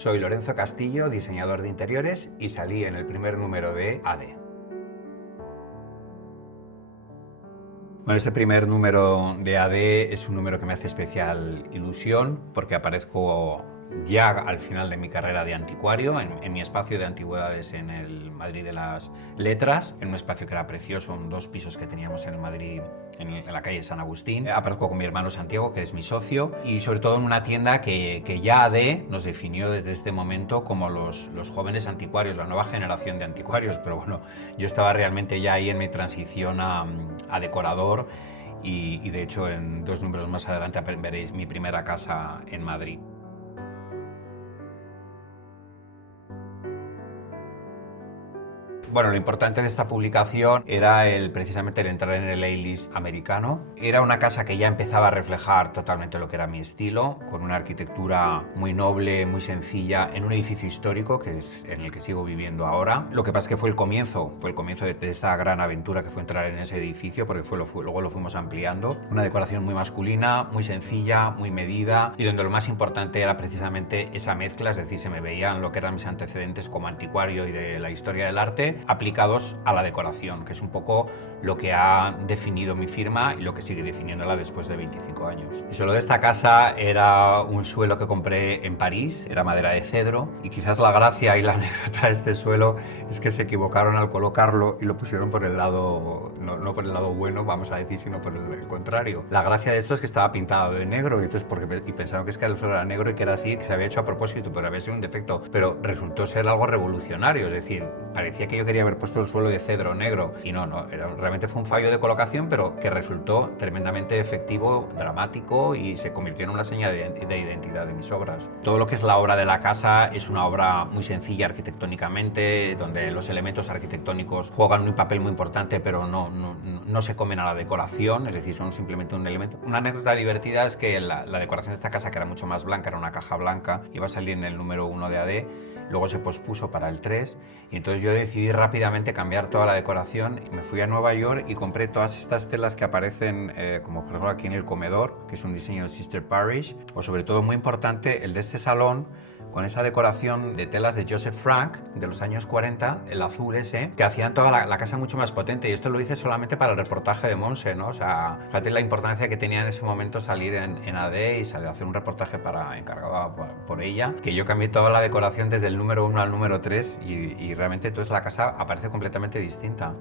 Soy Lorenzo Castillo, diseñador de interiores, y salí en el primer número de AD. Bueno, este primer número de AD es un número que me hace especial ilusión porque aparezco ya al final de mi carrera de anticuario, en mi espacio de antigüedades en el Madrid de las Letras, en un espacio que era precioso, 2 pisos que teníamos en el Madrid, en la calle San Agustín. Aparezco con mi hermano Santiago, que es mi socio, y sobre todo en una tienda que ya AD nos definió desde este momento como los jóvenes anticuarios, la nueva generación de anticuarios. Pero bueno, yo estaba realmente ya ahí en mi transición a decorador y de hecho en 2 números más adelante veréis mi primera casa en Madrid. Bueno, lo importante de esta publicación era precisamente el entrar en el A-list americano. Era una casa que ya empezaba a reflejar totalmente lo que era mi estilo, con una arquitectura muy noble, muy sencilla, en un edificio histórico que es en el que sigo viviendo ahora. Lo que pasa es que fue el comienzo de esa gran aventura que fue entrar en ese edificio, porque luego lo fuimos ampliando. Una decoración muy masculina, muy sencilla, muy medida, y donde lo más importante era precisamente esa mezcla, es decir, se me veían lo que eran mis antecedentes como anticuario y de la historia del arte, aplicados a la decoración, que es un poco lo que ha definido mi firma y lo que sigue definiéndola después de 25 años. El suelo de esta casa era un suelo que compré en París, era madera de cedro, y quizás la gracia y la anécdota de este suelo es que se equivocaron al colocarlo y lo pusieron por el lado, no por el lado bueno, vamos a decir, sino por el contrario. La gracia de esto es que estaba pintado de negro y pensaron que es que el suelo era negro y que era así, que se había hecho a propósito, pero había sido un defecto, pero resultó ser algo revolucionario, es decir, parecía que yo quería haber puesto el suelo de cedro negro y realmente fue un fallo de colocación, pero que resultó tremendamente efectivo, dramático, y se convirtió en una seña de identidad de mis obras. Todo lo que es la obra de la casa es una obra muy sencilla arquitectónicamente, donde los elementos arquitectónicos juegan un papel muy importante, pero no se comen a la decoración, es decir, son simplemente un elemento. Una anécdota divertida es que la decoración de esta casa, que era mucho más blanca, era una caja blanca, iba a salir en el número 1 de AD, luego se pospuso para el 3, y entonces yo decidí rápidamente cambiar toda la decoración y me fui a Nueva York y compré todas estas telas que aparecen, como por ejemplo aquí en el comedor, que es un diseño de Sister Parish, o sobre todo muy importante el de este salón, con esa decoración de telas de Joseph Frank de los años 40, el azul ese, que hacían toda la casa mucho más potente. Y esto lo hice solamente para el reportaje de Monse, ¿no? O sea, fíjate la importancia que tenía en ese momento salir en AD y salir a hacer un reportaje encargado por ella, que yo cambié toda la decoración desde el número 1 al número 3 y realmente entonces la casa aparece completamente distinta.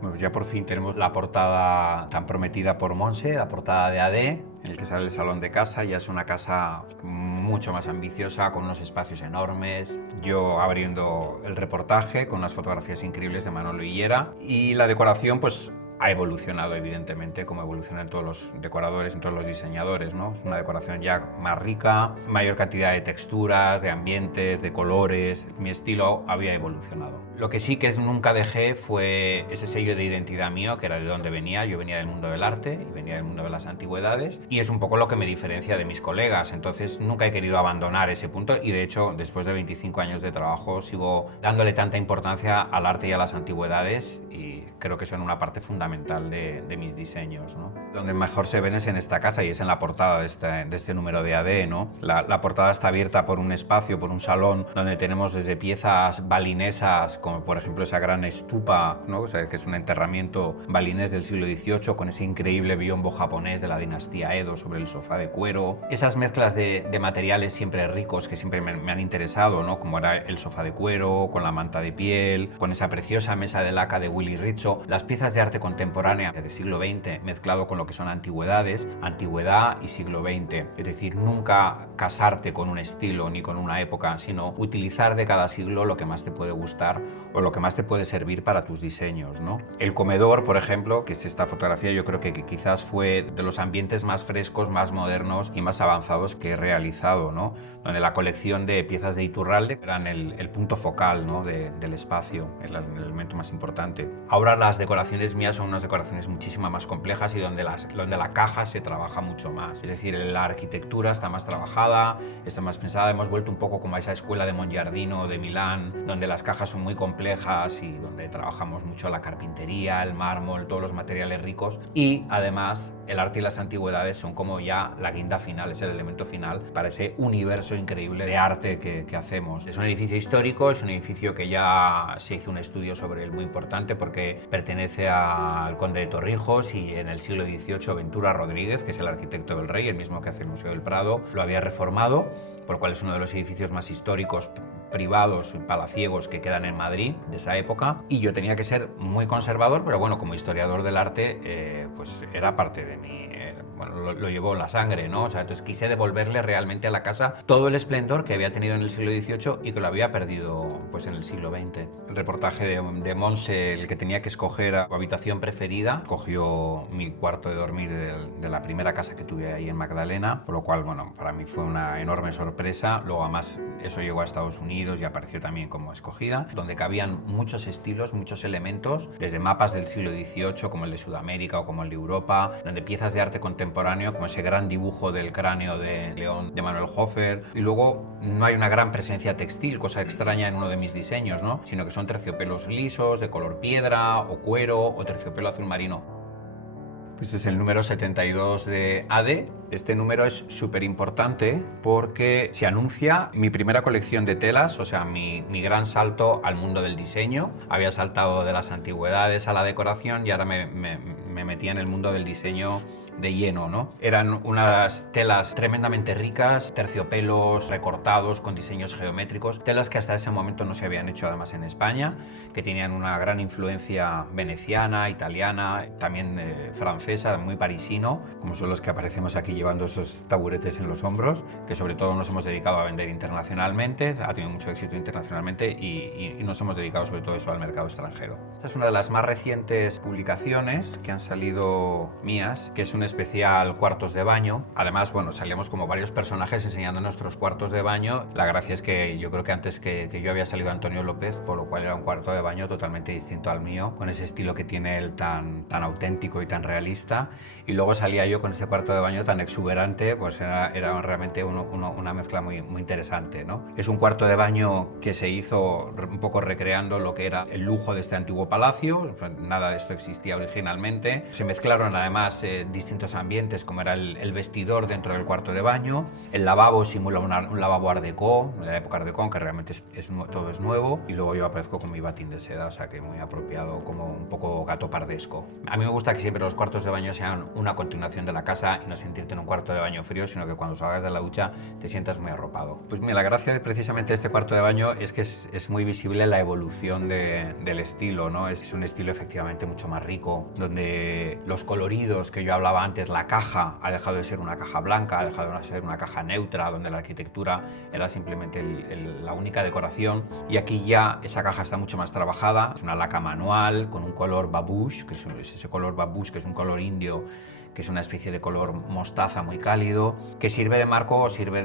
Bueno, ya por fin tenemos la portada tan prometida por Monse, la portada de AD, en el que sale el salón de casa. Ya es una casa mucho más ambiciosa, con unos espacios enormes. Yo abriendo el reportaje con unas fotografías increíbles de Manolo Higuera, y la decoración pues ha evolucionado evidentemente, como evolucionan todos los decoradores y todos los diseñadores, ¿no? Es una decoración ya más rica, mayor cantidad de texturas, de ambientes, de colores. Mi estilo había evolucionado. Lo que sí que nunca dejé fue ese sello de identidad mío, que era de donde venía. Yo venía del mundo del arte y venía del mundo de las antigüedades, y es un poco lo que me diferencia de mis colegas. Entonces nunca he querido abandonar ese punto, y de hecho después de 25 años de trabajo sigo dándole tanta importancia al arte y a las antigüedades, y creo que son una parte fundamental de mis diseños, ¿no? Donde mejor se ven es en esta casa, y es en la portada de este número de AD, ¿no? La portada está abierta por un espacio, por un salón, donde tenemos desde piezas balinesas, como por ejemplo esa gran estupa, ¿no? O sea, que es un enterramiento balinés del siglo XVIII, con ese increíble biombo japonés de la dinastía Edo sobre el sofá de cuero. Esas mezclas de materiales siempre ricos que siempre me han interesado, ¿no? Como era el sofá de cuero, con la manta de piel, con esa preciosa mesa de laca de Willy Rizzo, las piezas de arte contemporánea del siglo XX mezclado con lo que son antigüedades, antigüedad y siglo XX. Es decir, nunca casarte con un estilo ni con una época, sino utilizar de cada siglo lo que más te puede gustar o lo que más te puede servir para tus diseños, ¿no? El comedor, por ejemplo, que es esta fotografía, yo creo que quizás fue de los ambientes más frescos, más modernos y más avanzados que he realizado, ¿no? Donde la colección de piezas de Iturralde eran el punto focal, ¿no? del espacio, el elemento más importante. Ahora las decoraciones mías son son unas decoraciones muchísimo más complejas y donde la caja se trabaja mucho más. Es decir, la arquitectura está más trabajada, está más pensada. Hemos vuelto un poco como a esa escuela de Mongiardino, de Milán, donde las cajas son muy complejas y donde trabajamos mucho la carpintería, el mármol, todos los materiales ricos. Y además, el arte y las antigüedades son como ya la guinda final, es el elemento final para ese universo increíble de arte que hacemos. Es un edificio histórico, es un edificio que ya se hizo un estudio sobre él muy importante porque pertenece al conde de Torrijos y en el siglo XVIII Ventura Rodríguez, que es el arquitecto del rey, el mismo que hace el Museo del Prado, lo había reformado, por lo cual es uno de los edificios más históricos privados, palaciegos que quedan en Madrid de esa época, y yo tenía que ser muy conservador, pero bueno, como historiador del arte, pues era parte de mí. Bueno, lo llevó en la sangre, ¿no? O sea, entonces quise devolverle realmente a la casa todo el esplendor que había tenido en el siglo XVIII y que lo había perdido pues en el siglo XX. El reportaje de Monse, el que tenía que escoger a su habitación preferida, cogió mi cuarto de dormir de la primera casa que tuve ahí en Magdalena, por lo cual, bueno, para mí fue una enorme sorpresa. Luego, además, eso llegó a Estados Unidos y apareció también como escogida, donde cabían muchos estilos, muchos elementos, desde mapas del siglo XVIII, como el de Sudamérica o como el de Europa, donde piezas de arte contemporáneo, como ese gran dibujo del cráneo de León de Manuel Hofer, y luego no hay una gran presencia textil, cosa extraña en uno de mis diseños, ¿no? Sino que son terciopelos lisos, de color piedra o cuero o terciopelo azul marino. Este es el número 72 de AD. Este número es súper importante porque se anuncia mi primera colección de telas, o sea, mi gran salto al mundo del diseño. Había saltado de las antigüedades a la decoración y ahora me metía en el mundo del diseño de lleno, ¿no? Eran unas telas tremendamente ricas, terciopelos recortados con diseños geométricos, telas que hasta ese momento no se habían hecho además en España, que tenían una gran influencia veneciana, italiana, también francesa, muy parisino, como son los que aparecemos aquí llevando esos taburetes en los hombros, que sobre todo nos hemos dedicado a vender internacionalmente, ha tenido mucho éxito internacionalmente y nos hemos dedicado sobre todo eso al mercado extranjero. Esta es una de las más recientes publicaciones que han salido mías, que es un especial cuartos de baño. Además, bueno, salíamos como varios personajes enseñando nuestros cuartos de baño. La gracia es que yo creo que antes que yo había salido Antonio López, por lo cual era un cuarto de baño totalmente distinto al mío, con ese estilo que tiene él tan auténtico y tan realista. Y luego salía yo con ese cuarto de baño tan exuberante, pues era realmente una mezcla muy interesante, ¿no? Es un cuarto de baño que se hizo un poco recreando lo que era el lujo de este antiguo palacio. Nada de esto existía originalmente. Se mezclaron además distintos ambientes, como era el vestidor dentro del cuarto de baño. El lavabo simula un lavabo art déco, de la época art déco, aunque realmente todo es nuevo. Y luego yo aparezco con mi batín de seda, o sea que muy apropiado, como un poco gato pardesco. A mí me gusta que siempre los cuartos de baño sean una continuación de la casa y no sentirte en un cuarto de baño frío, sino que cuando salgas de la ducha te sientas muy arropado. Pues mira, la gracia de precisamente este cuarto de baño es que es muy visible la evolución del estilo, ¿no? Es un estilo efectivamente mucho más rico, donde los coloridos que yo hablaba antes, la caja ha dejado de ser una caja blanca, ha dejado de ser una caja neutra, donde la arquitectura era simplemente la única decoración, y aquí ya esa caja está mucho más trabajada. Es una laca manual con un color babouche, que es ese color babouche, que es un color indio, que es una especie de color mostaza muy cálido, que sirve de marco, sirve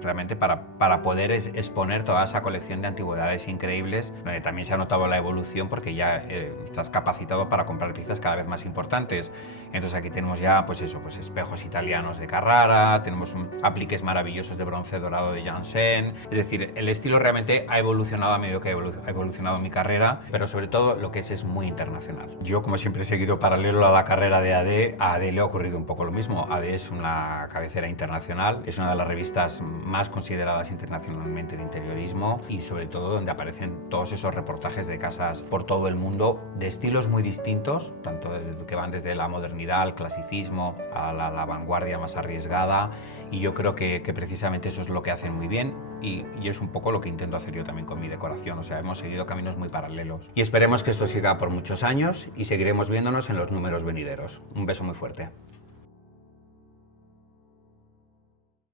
realmente para poder exponer toda esa colección de antigüedades increíbles, donde también se ha notado la evolución porque ya estás capacitado para comprar piezas cada vez más importantes. Entonces aquí tenemos ya pues espejos italianos de Carrara, tenemos apliques maravillosos de bronce dorado de Janssen. Es decir, el estilo realmente ha evolucionado a medida que ha evolucionado mi carrera, pero sobre todo lo que es muy internacional. Yo, como siempre, he seguido paralelo a la carrera de AD. A AD le ha ocurrido un poco lo mismo. AD es una cabecera internacional, es una de las revistas más consideradas internacionalmente de interiorismo y sobre todo donde aparecen todos esos reportajes de casas por todo el mundo de estilos muy distintos, tanto que van desde la modernidad al clasicismo, a la vanguardia más arriesgada, y yo creo que precisamente eso es lo que hacen muy bien y es un poco lo que intento hacer yo también con mi decoración. O sea, hemos seguido caminos muy paralelos y esperemos que esto siga por muchos años y seguiremos viéndonos en los números venideros. Un beso muy fuerte.